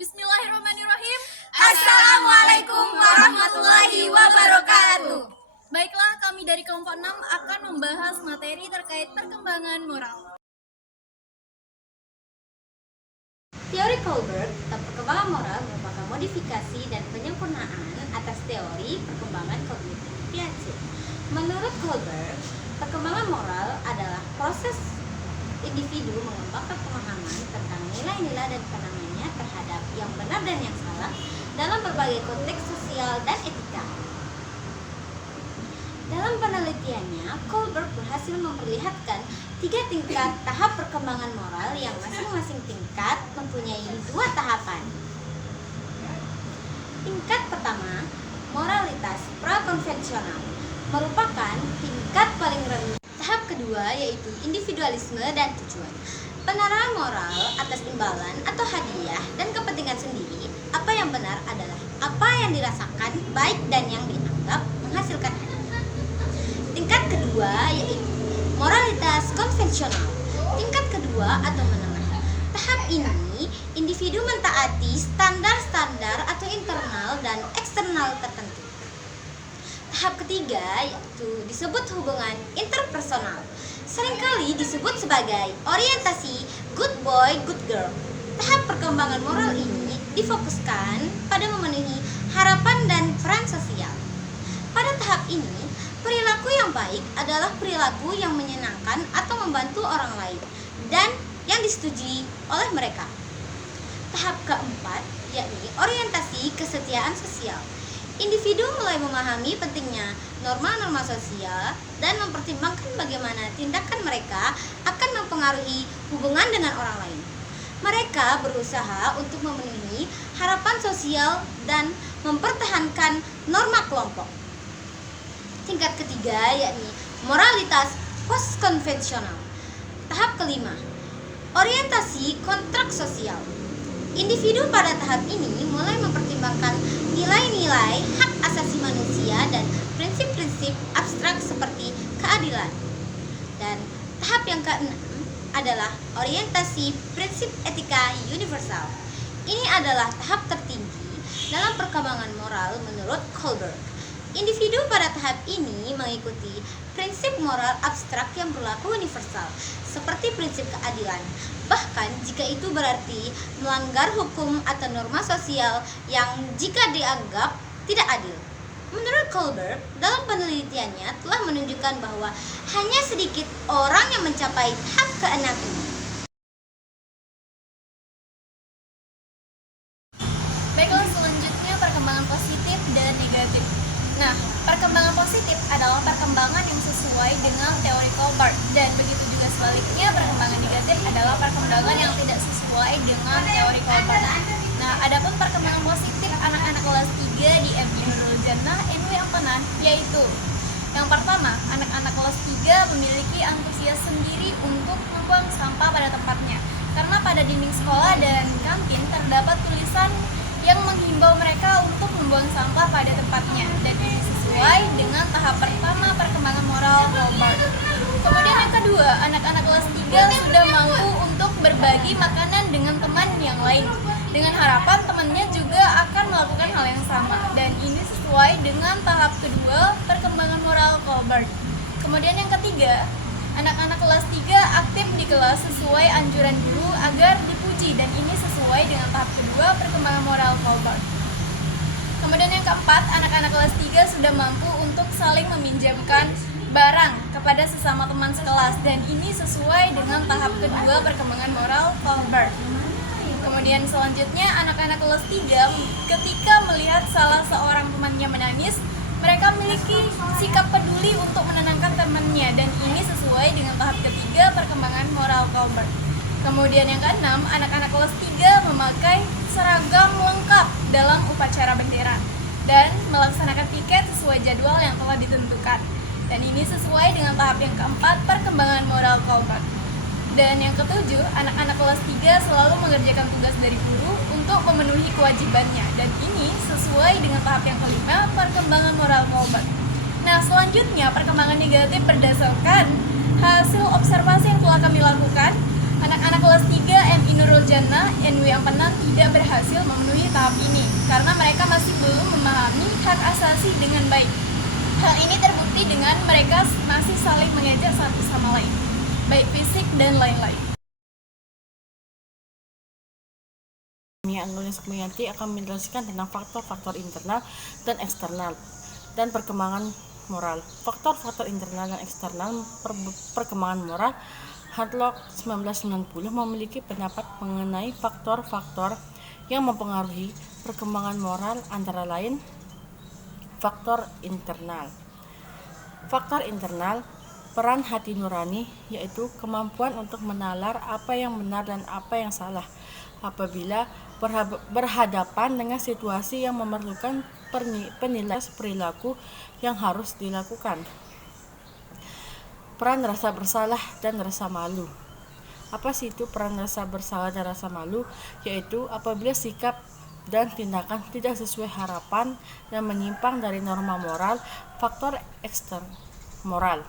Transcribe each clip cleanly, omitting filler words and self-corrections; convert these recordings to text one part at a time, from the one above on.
Bismillahirrahmanirrahim. Assalamualaikum warahmatullahi wabarakatuh. Baiklah, kami dari kelompok 6 akan membahas materi terkait perkembangan moral. Teori Kohlberg tentang perkembangan moral merupakan modifikasi dan penyempurnaan atas teori perkembangan kognitif Piaget. Menurut Kohlberg, perkembangan moral adalah proses individu mengembangkan pemahaman tentang nilai-nilai dan pandangannya terhadap yang benar dan yang salah dalam berbagai konteks sosial dan etika. Dalam penelitiannya, Kohlberg berhasil memperlihatkan 3 tingkat tahap perkembangan moral yang masing-masing tingkat mempunyai 2 tahapan. Tingkat pertama, moralitas prakonvensional, merupakan tingkat paling rendah. Tahap kedua yaitu individualisme dan tujuan. Penerapan moral atas imbalan atau hadiah dan kepentingan sendiri. Apa yang benar adalah apa yang dirasakan baik dan yang dianggap menghasilkan hadiah. Tingkat kedua yaitu moralitas konvensional. Tingkat kedua atau menengah. Tahap ini individu mentaati standar-standar atau internal dan eksternal tertentu. Tahap ketiga yaitu disebut hubungan interpersonal. Seringkali disebut sebagai orientasi good boy, good girl. Tahap perkembangan moral ini difokuskan pada memenuhi harapan dan peran sosial. Pada tahap ini, perilaku yang baik adalah perilaku yang menyenangkan atau membantu orang lain dan yang disetujui oleh mereka. Tahap keempat yakni orientasi kesetiaan sosial. Individu mulai memahami pentingnya norma-norma sosial dan mempertimbangkan bagaimana tindakan mereka akan mempengaruhi hubungan dengan orang lain. Mereka berusaha untuk memenuhi harapan sosial dan mempertahankan norma kelompok. Tingkat ketiga yakni moralitas postkonvensional. Tahap kelima, orientasi kontrak sosial. Individu pada tahap ini mulai mempertimbangkan nilai-nilai hak asasi manusia dan prinsip-prinsip abstrak seperti keadilan. Dan tahap yang keenam adalah orientasi prinsip etika universal. Ini adalah tahap tertinggi dalam perkembangan moral menurut Kohlberg. Individu pada tahap ini mengikuti prinsip moral abstrak yang berlaku universal, seperti prinsip keadilan, bahkan jika itu berarti melanggar hukum atau norma sosial yang jika dianggap tidak adil. Menurut Kohlberg, dalam penelitiannya telah menunjukkan bahwa hanya sedikit orang yang mencapai tahap keenam ini. Baiklah, selanjutnya perkembangan positif dan negatif. Nah, perkembangan positif adalah perkembangan yang sesuai dengan teori Kohlberg, dan begitu juga sebaliknya perkembangan negatif adalah perkembangan yang tidak sesuai dengan teori Kohlberg. Nah, adapun perkembangan positif anak-anak kelas 3 di MI Nurul Jannah NW Ampenan yaitu yang pertama, anak-anak kelas 3 memiliki antusias sendiri untuk membuang sampah pada tempatnya, karena pada dinding sekolah dan kantin terdapat tulisan yang menghimbau mereka untuk membuang sampah pada tempatnya, dan ini sesuai dengan tahap pertama perkembangan moral Kohlberg. Kemudian yang kedua, anak-anak kelas 3 sudah mampu untuk berbagi makanan dengan teman yang lain, dengan harapan temannya juga akan melakukan hal yang sama, dan ini sesuai dengan tahap kedua perkembangan moral Kohlberg. Kemudian yang ketiga, anak-anak kelas 3 aktif di kelas sesuai anjuran guru agar dipuji, dan ini sesuai dengan tahap kedua perkembangan moral Kohlberg. Kemudian yang keempat, anak-anak kelas 3 sudah mampu untuk saling meminjamkan barang kepada sesama teman sekelas, dan ini sesuai dengan tahap kedua perkembangan moral Kohlberg. Kemudian selanjutnya, anak-anak kelas 3 ketika melihat salah seorang temannya menangis, mereka memiliki sikap peduli untuk menenangkan temannya, dan ini sesuai dengan tahap ketiga perkembangan moral Kohlberg. Kemudian yang keenam, anak-anak kelas 3 memakai seragam lengkap dalam upacara bendera dan melaksanakan piket sesuai jadwal yang telah ditentukan. Dan ini sesuai dengan tahap yang keempat perkembangan moral Kohlberg. Dan yang ketujuh, anak-anak kelas 3 selalu mengerjakan tugas dari guru untuk memenuhi kewajibannya, dan ini sesuai dengan tahap yang kelima perkembangan moral Kohlberg. Nah, selanjutnya perkembangan negatif berdasarkan hasil observasi yang telah kami lakukan Anak-anak kelas 3 MI Nurul Jannah NW Ampenan tidak berhasil memenuhi tahap ini karena mereka masih belum memahami hak asasi dengan baik. Hal ini terbukti dengan mereka masih saling mengejek satu sama lain, baik fisik dan lain-lain. Anggun Sukmiyanti akan menjelaskan tentang faktor-faktor internal dan eksternal dan perkembangan moral. Faktor-faktor internal dan eksternal perkembangan moral. Hartlock 1990 memiliki pendapat mengenai faktor-faktor yang mempengaruhi perkembangan moral, antara lain faktor internal. Faktor internal, peran hati nurani, yaitu kemampuan untuk menalar apa yang benar dan apa yang salah apabila berhadapan dengan situasi yang memerlukan penilaian perilaku yang harus dilakukan. Peran rasa bersalah dan rasa malu. Apa sih itu peran rasa bersalah dan rasa malu? Yaitu apabila sikap dan tindakan tidak sesuai harapan dan menyimpang dari norma moral. Faktor eksternal moral.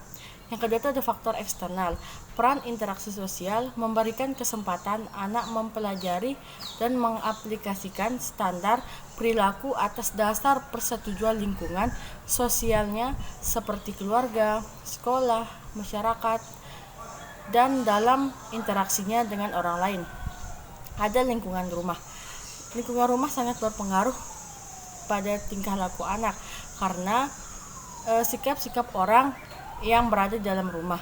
Yang kedua itu ada faktor eksternal. Peran interaksi sosial, memberikan kesempatan anak mempelajari dan mengaplikasikan standar perilaku atas dasar persetujuan lingkungan sosialnya seperti keluarga, sekolah, masyarakat, dan dalam interaksinya dengan orang lain. Ada lingkungan rumah. Lingkungan rumah sangat berpengaruh pada tingkah laku anak karena sikap-sikap orang yang berada di dalam rumah.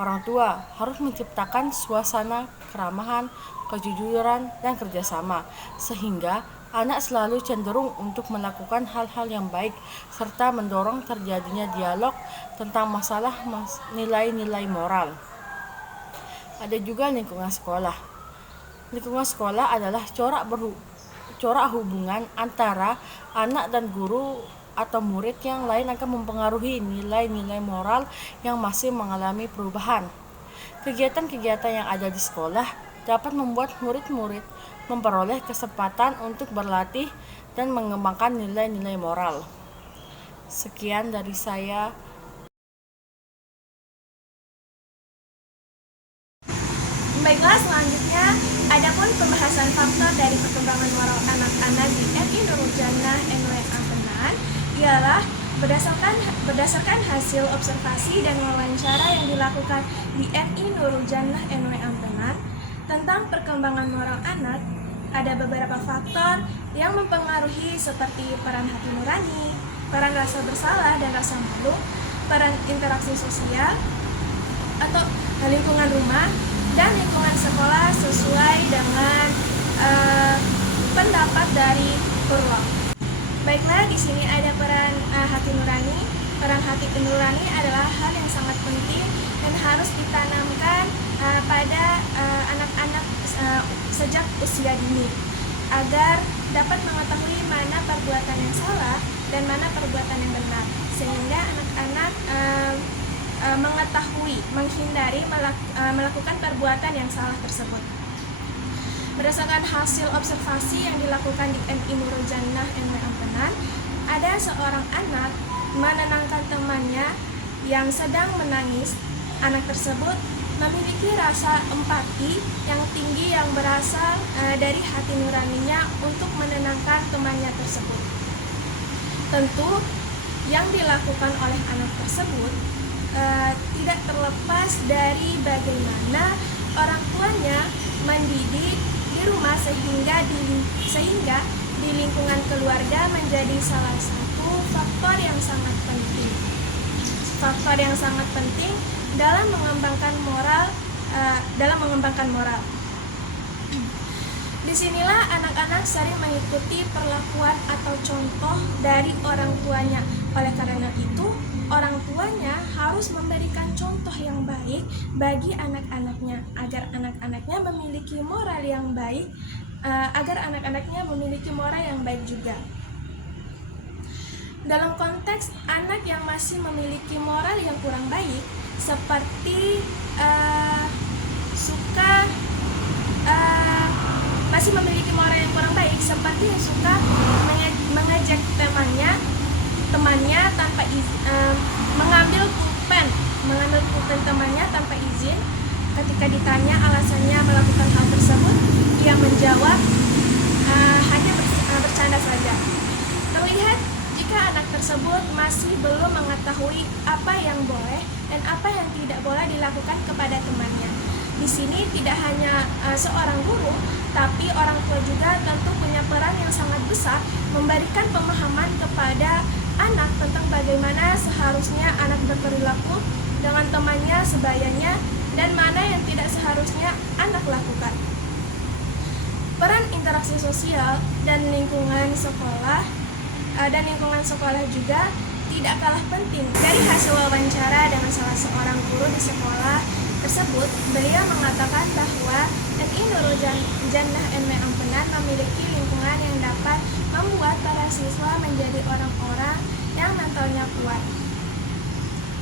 Orang tua harus menciptakan suasana keramahan, kejujuran, dan kerjasama sehingga anak selalu cenderung untuk melakukan hal-hal yang baik serta mendorong terjadinya dialog tentang masalah nilai-nilai moral. Ada juga lingkungan sekolah. Lingkungan sekolah adalah corak hubungan antara anak dan guru atau murid yang lain akan mempengaruhi nilai-nilai moral yang masih mengalami perubahan. Kegiatan-kegiatan yang ada di sekolah dapat membuat murid-murid memperoleh kesempatan untuk berlatih dan mengembangkan nilai-nilai moral. Sekian dari saya. Baiklah, selanjutnya adapun pembahasan faktor dari perkembangan moral anak-anak di MI Nurul Jannah NW Ampenan ialah berdasarkan hasil observasi dan wawancara yang dilakukan di MI Nurul Jannah NW Ampenan tentang perkembangan moral anak. Ada beberapa faktor yang mempengaruhi seperti peran hati nurani, peran rasa bersalah dan rasa malu, peran interaksi sosial atau lingkungan rumah, dan lingkungan sekolah sesuai dengan pendapat dari Purwo. Baiklah, di sini ada peran hati nurani. Peran hati nurani adalah hal yang sangat penting dan harus ditanamkan pada anak-anak sejak usia dini agar dapat mengetahui mana perbuatan yang salah dan mana perbuatan yang benar, sehingga anak-anak mengetahui, menghindari melakukan perbuatan yang salah tersebut. Berdasarkan hasil observasi yang dilakukan di MI Nurul Jannah NW Ampenan, ada seorang anak menenangkan temannya yang sedang menangis. Anak tersebut memiliki rasa empati yang tinggi yang berasal dari hati nuraninya untuk menenangkan temannya tersebut. Tentu yang dilakukan oleh anak tersebut tidak terlepas dari bagaimana orang tuanya mendidik di rumah sehingga di lingkungan keluarga menjadi salah satu faktor yang sangat penting. Faktor yang sangat penting dalam mengembangkan moral. Disinilah anak-anak sering mengikuti perlakuan atau contoh dari orang tuanya. Oleh karena itu, orang tuanya harus memberikan contoh yang baik bagi anak-anaknya agar anak-anaknya memiliki moral yang baik, juga. Dalam konteks anak yang masih memiliki moral yang kurang baik, seperti masih memiliki moral yang kurang baik, seperti yang suka mengejek temannya tanpa izin, mengambil pulpen temannya tanpa izin, ketika ditanya alasannya melakukan hal tersebut, ia menjawab hanya bercanda saja. Terlihat jika anak tersebut masih belum mengetahui apa yang boleh dan apa yang tidak boleh dilakukan kepada temannya. Di sini tidak hanya seorang guru, tapi orang tua juga tentu punya peran yang sangat besar memberikan pemahaman kepada anak tentang bagaimana seharusnya anak berperilaku dengan temannya sebayanya dan mana yang tidak seharusnya anak lakukan. Peran interaksi sosial dan lingkungan sekolah juga tidak kalah penting. Dari hasil wawancara dengan salah seorang guru di sekolah tersebut, beliau mengatakan bahwa NI Nurul Jannah NW Ampenan memiliki lingkungan yang dapat membuat para siswa menjadi orang-orang yang mentalnya kuat.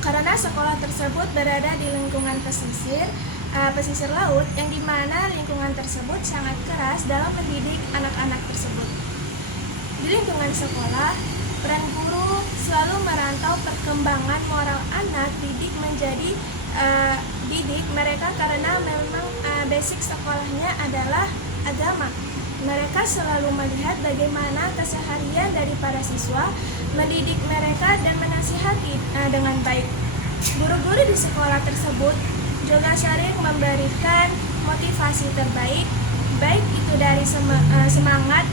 Karena sekolah tersebut berada di lingkungan pesisir laut, yang dimana lingkungan tersebut sangat keras dalam mendidik anak-anak tersebut. Di lingkungan sekolah, peran guru selalu merantau perkembangan moral anak, didik mereka karena memang basic sekolahnya adalah agama. Mereka selalu melihat bagaimana keseharian dari para siswa, mendidik mereka dan menasihati dengan baik. Guru-guru di sekolah tersebut juga sering memberikan motivasi terbaik, baik itu dari semangat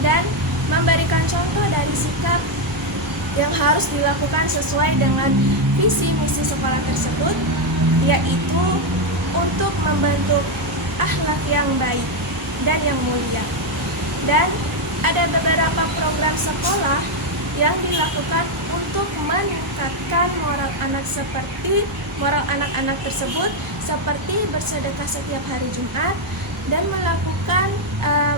dan memberikan contoh dari sikap yang harus dilakukan sesuai dengan visi misi sekolah tersebut, yaitu untuk membentuk akhlak yang baik dan yang mulia. Dan ada beberapa program sekolah yang dilakukan untuk meningkatkan moral anak-anak tersebut, seperti bersedekah setiap hari Jumat dan melakukan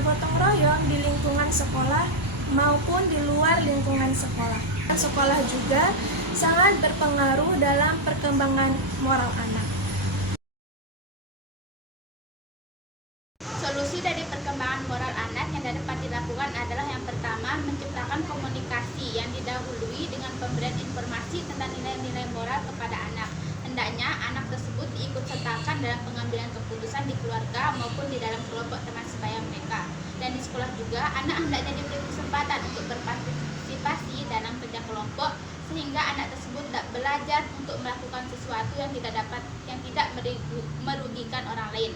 gotong royong di lingkungan sekolah maupun di luar lingkungan sekolah. Sekolah juga sangat berpengaruh dalam perkembangan moral anak. Solusi dari perkembangan moral anak yang dapat dilakukan adalah yang pertama, menciptakan komunikasi yang didahului dengan pemberian informasi tentang nilai-nilai moral kepada anak. Hendaknya anak tersebut diikutsertakan dalam pengambilan keputusan di keluarga maupun di dalam kelompok teman sebaya mereka. Dan di sekolah juga, anak hendaknya diberi kesempatan untuk berpartisipasi dalam kerja kelompok, sehingga anak tersebut belajar untuk melakukan sesuatu yang tidak merugikan orang lain.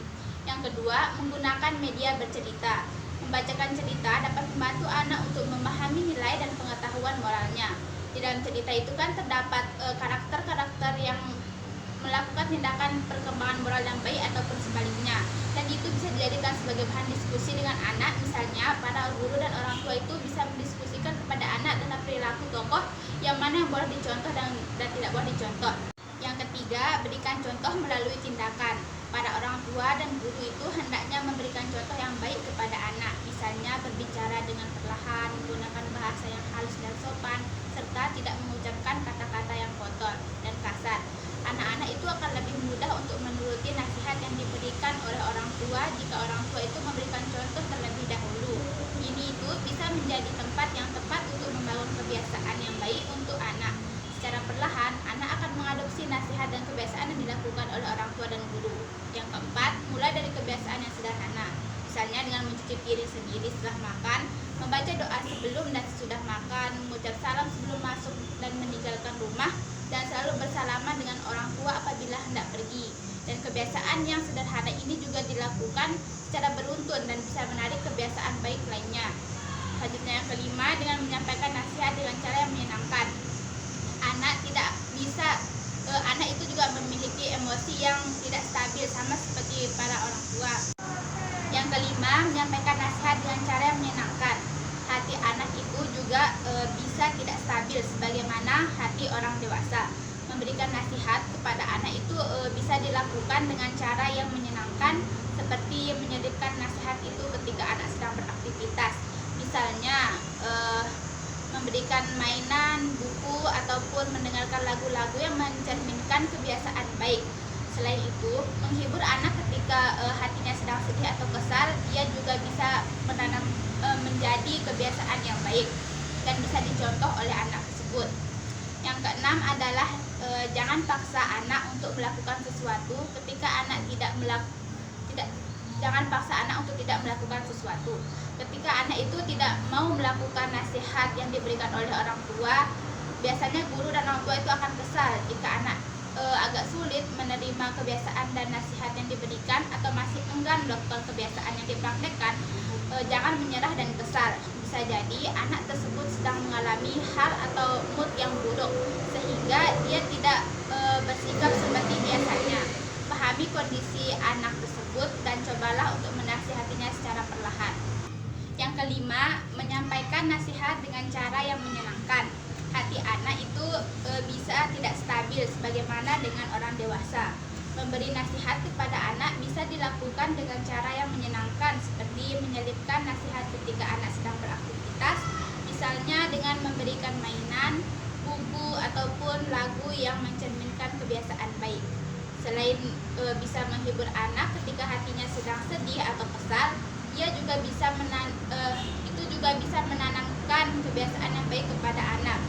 Yang kedua, menggunakan media bercerita. Membacakan cerita dapat membantu anak untuk memahami nilai dan pengetahuan moralnya. Di dalam cerita itu kan terdapat karakter-karakter yang melakukan tindakan perkembangan moral yang baik ataupun sebaliknya, dan itu bisa dijadikan sebagai bahan diskusi dengan anak. Misalnya, para guru dan orang tua itu bisa mendiskusikan kepada anak tentang perilaku tokoh yang mana yang boleh dicontoh dan tidak boleh dicontoh. Yang ketiga, berikan contoh melalui tindakan. Para orang tua dan guru itu hendaknya memberikan contoh yang baik kepada anak, misalnya berbicara dengan perlahan, menggunakan bahasa yang halus dan sopan, serta tidak mengucapkan kata-kata yang kotor dan kasar. Anak-anak itu akan lebih mudah untuk menuruti nasihat yang diberikan oleh orang tua jika orang tua itu memberikan contoh terlebih dahulu. Ini itu bisa menjadi tempat yang tepat untuk membangun kebiasaan yang baik untuk anak. Secara perlahan, anak akan mengadopsi nasihat dan kebiasaan yang dilakukan oleh orang tua dan guru. Yang keempat, mulai dari kebiasaan yang sederhana. Misalnya dengan mencuci piring sendiri setelah makan, membaca doa sebelum dan sesudah makan, mengucap salam sebelum masuk dan meninggalkan rumah, dan selalu bersalaman dengan orang tua apabila hendak pergi. Dan kebiasaan yang sederhana ini juga dilakukan secara beruntun dan bisa menarik kebiasaan baik lainnya. Selanjutnya yang kelima, dengan menyampaikan nasihat dengan cara yang menyenangkan. Anak itu juga memiliki emosi yang tidak stabil sama seperti para orang tua. Yang kelima, menyampaikan nasihat dengan cara yang menyenangkan. Hati anak itu juga bisa tidak stabil sebagaimana hati orang dewasa. Memberikan nasihat kepada anak itu bisa dilakukan dengan cara yang menyenangkan, seperti menyelipkan nasihat itu ketika anak sedang beraktivitas. Misalnya memberikan mainan, buku, ataupun mendengarkan lagu-lagu yang mencerminkan kebiasaan baik. Selain itu, menghibur anak ketika hatinya sedang sedih atau kesal, dia juga bisa menjadi kebiasaan yang baik dan bisa dicontoh oleh anak tersebut. Yang keenam adalah Jangan paksa anak untuk melakukan sesuatu ketika anak jangan paksa anak untuk tidak melakukan sesuatu. Ketika anak itu tidak mau melakukan nasihat yang diberikan oleh orang tua, biasanya guru dan orang tua itu akan kesal jika anak agak sulit menerima kebiasaan dan nasihat yang diberikan atau masih enggan melakukan kebiasaan yang dipraktekkan. Jangan menyerah dan kesal. Bisa jadi anak tersebut sedang mengalami hal atau mood yang buruk sehingga dia tidak bersikap seperti biasanya. Pahami kondisi anak tersebut dan cobalah untuk menasihatinya secara perlahan. Yang kelima, menyampaikan nasihat dengan cara yang menyenangkan. Hati anak itu bisa tidak stabil sebagaimana dengan orang dewasa. Memberi nasihat kepada anak bisa dilakukan dengan cara yang menyenangkan, seperti menyelipkan nasihat ketika anak sedang beraktivitas, misalnya dengan memberikan mainan, buku, ataupun lagu yang mencerminkan kebiasaan baik. Selain bisa menghibur anak ketika hatinya sedang sedih atau kesal, itu juga bisa menanamkan kebiasaan yang baik kepada anak.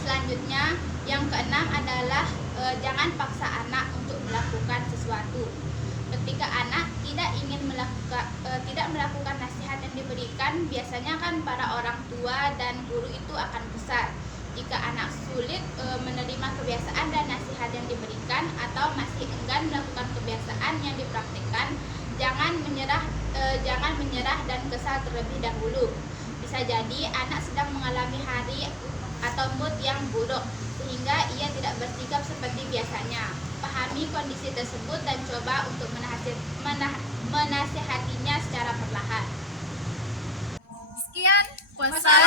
Selanjutnya, yang keenam adalah jangan paksa anak untuk melakukan sesuatu. Ketika anak tidak melakukan nasihat yang diberikan, biasanya kan para orang tua dan guru itu akan kesal. Jika anak sulit menerima kebiasaan dan nasihat yang diberikan atau masih enggan melakukan kebiasaan yang dipraktikkan, jangan menyerah dan kesal terlebih dahulu. Bisa jadi anak sedang mengalami hari atau mood yang buruk sehingga ia tidak bersikap seperti biasanya. Pahami kondisi tersebut dan coba untuk menasihatinya secara perlahan. Sekian, wassalamualaikum